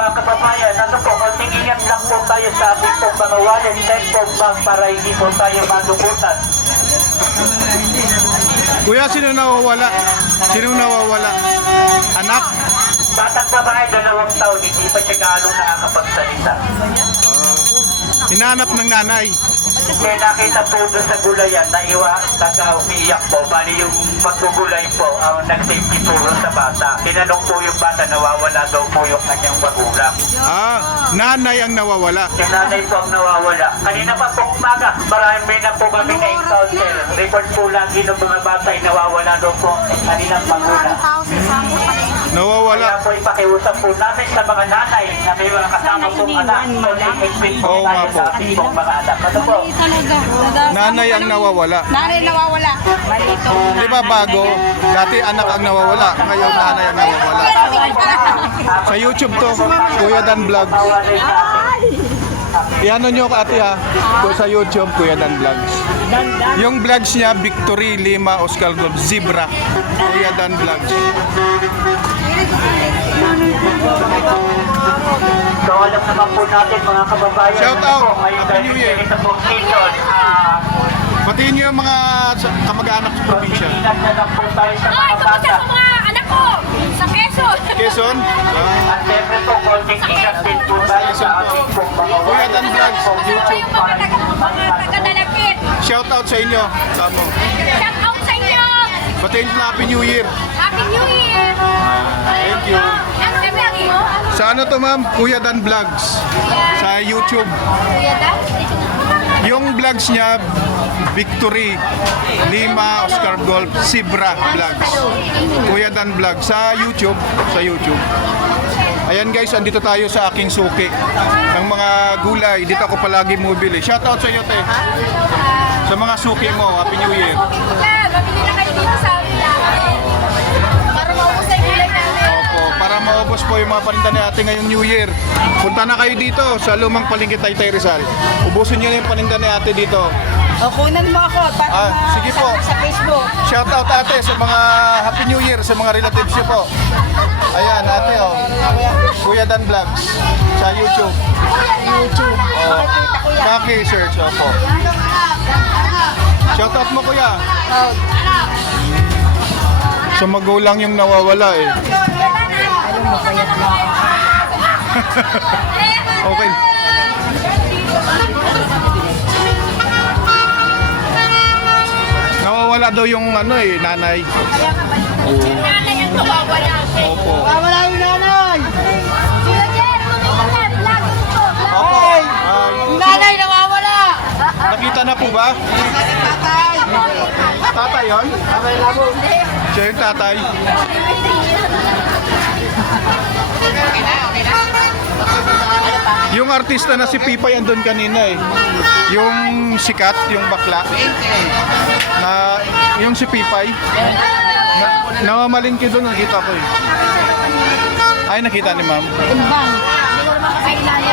mga kababayan, ano po, konting ingat lang po tayo sa ating pong mga wallet, cellphone bag para hindi po tayo madubutan. Kuya, sino nawawala? Sino nawawala? Anak? Batang babae, 2 taon, hindi pa siya gano'ng nakakapagsalita. Hinahanap ng nanay. Kaya nakita po doon sa gulayan na umiiyak po. Bali yung paggugulay po ang nag-safety po sa bata. Tinanong po yung bata, nawawala daw po yung kanyang magulang. Nanay ang nawawala. Si nanay po ang nawawala. Kanina pa po umaga, marami na po kami na-encounter. Report po lagi ng mga bata ay nawawala daw po ang kanilang magulang. Nawawala. Kaya po ipakiusap po namin sa mga nanay na may mga kasama pong anak. Mag-expect po Oo nga tayo po. sa ating pong mga anak. Ano po? Nanay ang nawawala. Nanay nawawala. Di ba bago? Dati anak ang nawawala. Ngayon nanay ang nawawala. Sa YouTube to, Kuya Dan Vlogs. Iano nyo ate ha? Sa YouTube, Kuya Dan Vlogs. Yung vlogs niya, Victory, Lima, Oscar Gold, Zebra. Kuya Dan Vlogs. So alam naman po natin mga kababayan. Shout out! Ngayon Happy New Year! Ito pong season. Batiin nyo yung mga kamag-anak sa probinsya. Ingat na lang po tayo sa Ay, mga kamusta bata. sa mga anak ko? Sa Quezon. Quezon? At siyempre po, konting ingat din po tayo sa ating pong mga Kuya Dan Vlogs, Ito YouTube. yung mga taga-dalakit. Shout out sa inyo. Tamo. Shout out sa inyo. Batiin nyo na Happy New Year. Happy New Year. Thank you. Ano sabi mo? Sa ano to ma'am? Kuya Dan Vlogs. Sa YouTube. Kuya Dan? Yung vlogs niya, Victory, Lima, Oscar Gold, Zebra Vlogs. Kuya Dan Vlogs. Sa YouTube. Sa YouTube. Ayan guys, andito tayo sa aking suki ng mga gulay. Dito ako palagi mobile. Shout out sa iyo, te. Sa mga suki mo, Happy New Year. Mabili na kayo dito sa amin. Para maubos na yung gulay namin. Opo, para maubos po yung mga paninda ni ate ngayong New Year. Punta na kayo dito sa Lumang Palengke Taytay Rizal. Ubusin niyo na yung paninda ni ate dito. O, kunan mo ako para Sige po. sa Facebook. Shout out ate sa mga Happy New Year sa mga relatives niyo po. Ayan ate oh. Kuya Dan Vlogs sa YouTube. YouTube. Oh. Paki-search po. Shout out mo kuya. Sa magulang yung nawawala eh. Okay. Nawawala daw yung ano eh, nanay. Nanay ang nawawala. Opo. Wala yung nanay. Sila Jen, vlog ito. Opo. Nanay nawawala. Nakita na po ba? Tatay yun? Siya yung tatay. Yung artista na si Pipay andun kanina eh. Yung sikat, yung bakla. Na, yung si Pipay. Namamalingki doon, nakita ko eh. Ay, nakita ni ma'am. Timbang. Hindi ko naman kasi inaya.